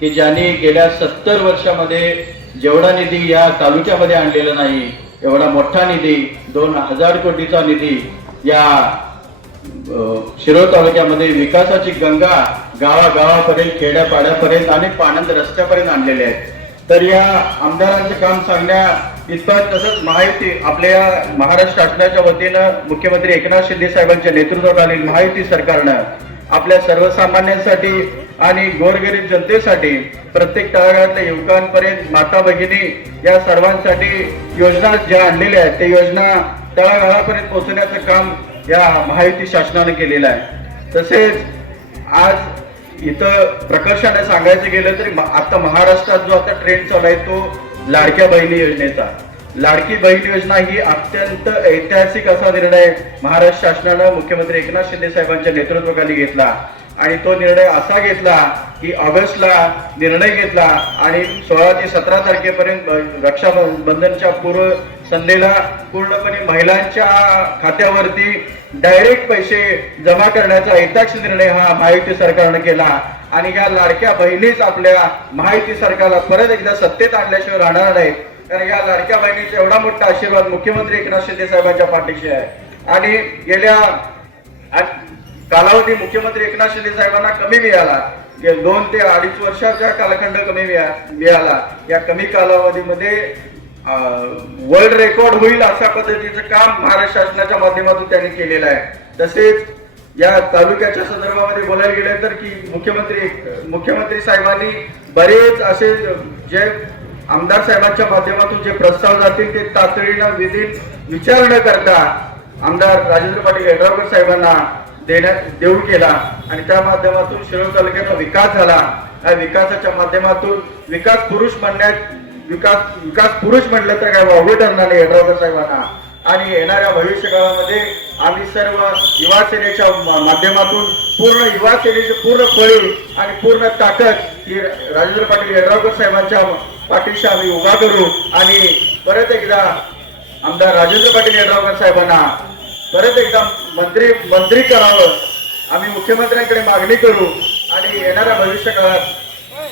की ज्यांनी गेल्या सत्तर वर्षामध्ये जेवढा निधी या तालुक्यामध्ये आणलेला नाही एवढा मोठा निधी दोन हजार कोटीचा निधी या शिरोळ तालुक्यामध्ये विकासाची गंगा गावागावापर्यंत खेड्यापाड्यापर्यंत आणि पाणंद रस्त्यापर्यंत आणलेले आहेत. तर या आमदारांचं काम सांगण्या इतपत तसंच माहिती आपल्या महाराष्ट्र शासनाच्या वतीनं मुख्यमंत्री एकनाथ शिंदे साहेबांच्या नेतृत्वाखालील महायुती सरकारनं आपल्या सर्वसामान्यांसाठी आणि गोरगरीब जनतेसाठी प्रत्येक तळागाळातल्या युवकांपर्यंत माता भगिनी या सर्वांसाठी योजना ज्या आणलेल्या आहेत त्या योजना तळागाळापर्यंत पोहोचवण्याचं काम या महायुती शासनाने केलेलं आहे. तसेच आज इथं प्रकर्षाने सांगायचं गेलं तरी आता महाराष्ट्रात जो आता ट्रेंड चालू आहे तो लाडक्या बहिणी योजनेचा. लाडकी बहीण योजना ही अत्यंत ऐतिहासिक असा निर्णय महाराष्ट्र शासनानं मुख्यमंत्री एकनाथ शिंदे साहेबांच्या नेतृत्वाखाली घेतला. आणि तो निर्णय असा घेतला की ऑगस्टला निर्णय घेतला आणि सोळा ते सतरा तारखेपर्यंत रक्षाबंधनच्या पूर्व संध्येला पूर्णपणे महिलांच्या खात्यावरती डायरेक्ट पैसे जमा करण्याचा ऐताक्ष निर्णय हा महायुती सरकारनं केला. आणि या लाडक्या बहिणीच आपल्या महायुती सरकारला परत एकदा सत्तेत आणल्याशिवाय राहणार नाहीत. कारण या लाडक्या बहिणीचा एवढा मोठा आशीर्वाद मुख्यमंत्री एकनाथ शिंदे साहेबांच्या पाठीशी आहे. आणि गेल्या कालावधी मुख्यमंत्री एकनाथ शिंदे साहेबांना कमी मिळाला. दोन ते अडीच वर्षाचा कालखंड कमी मिळाला. या कमी कालावधीमध्ये वर्ल्ड रेकॉर्ड होईल अशा पद्धतीचं काम महाराष्ट्र शासनाच्या माध्यमातून त्यांनी केलेलं आहे. तसेच या तालुक्याच्या संदर्भामध्ये बोलायला गेलं तर की मुख्यमंत्री मुख्यमंत्री साहेबांनी बरेच असे जे आमदार साहेबांच्या माध्यमातून जे प्रस्ताव जातील ते तातडीनं विधी विचार न करता आमदार राजेंद्र पाटील यड्रावकर साहेबांना देण्यात देऊ केला आणि त्या माध्यमातून शिरोळ तालुक्याचा विकास झाला. या विकासाच्या माध्यमातून विकास पुरुष म्हणण्यात विकास विकास पुरुष म्हटलं तर काय वावगे ठरणार नाही यड्रावकर साहेबांना. आणि येणाऱ्या भविष्य काळामध्ये आम्ही सर्व युवा सेनेच्या माध्यमातून पूर्ण युवा सेनेची पूर्ण फळी आणि पूर्ण ताकद ही राजेंद्र पाटील येड्रावकर साहेबांच्या पाठीशी आम्ही उभा करू. आणि परत एकदा आमदार राजेंद्र पाटील येड्रावकर साहेबांना परत एकदा मंत्री मंत्री करावं. आम्ही मुख्यमंत्र्यांकडे मागणी करू आणि येणाऱ्या भविष्य काळात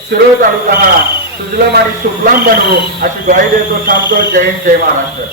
शिरोळ तालुका हा सुजलाम आणि सुफलाम बनवू अशी ग्वाही देतो. थांबतो. जय हिंद जय महाराष्ट्र.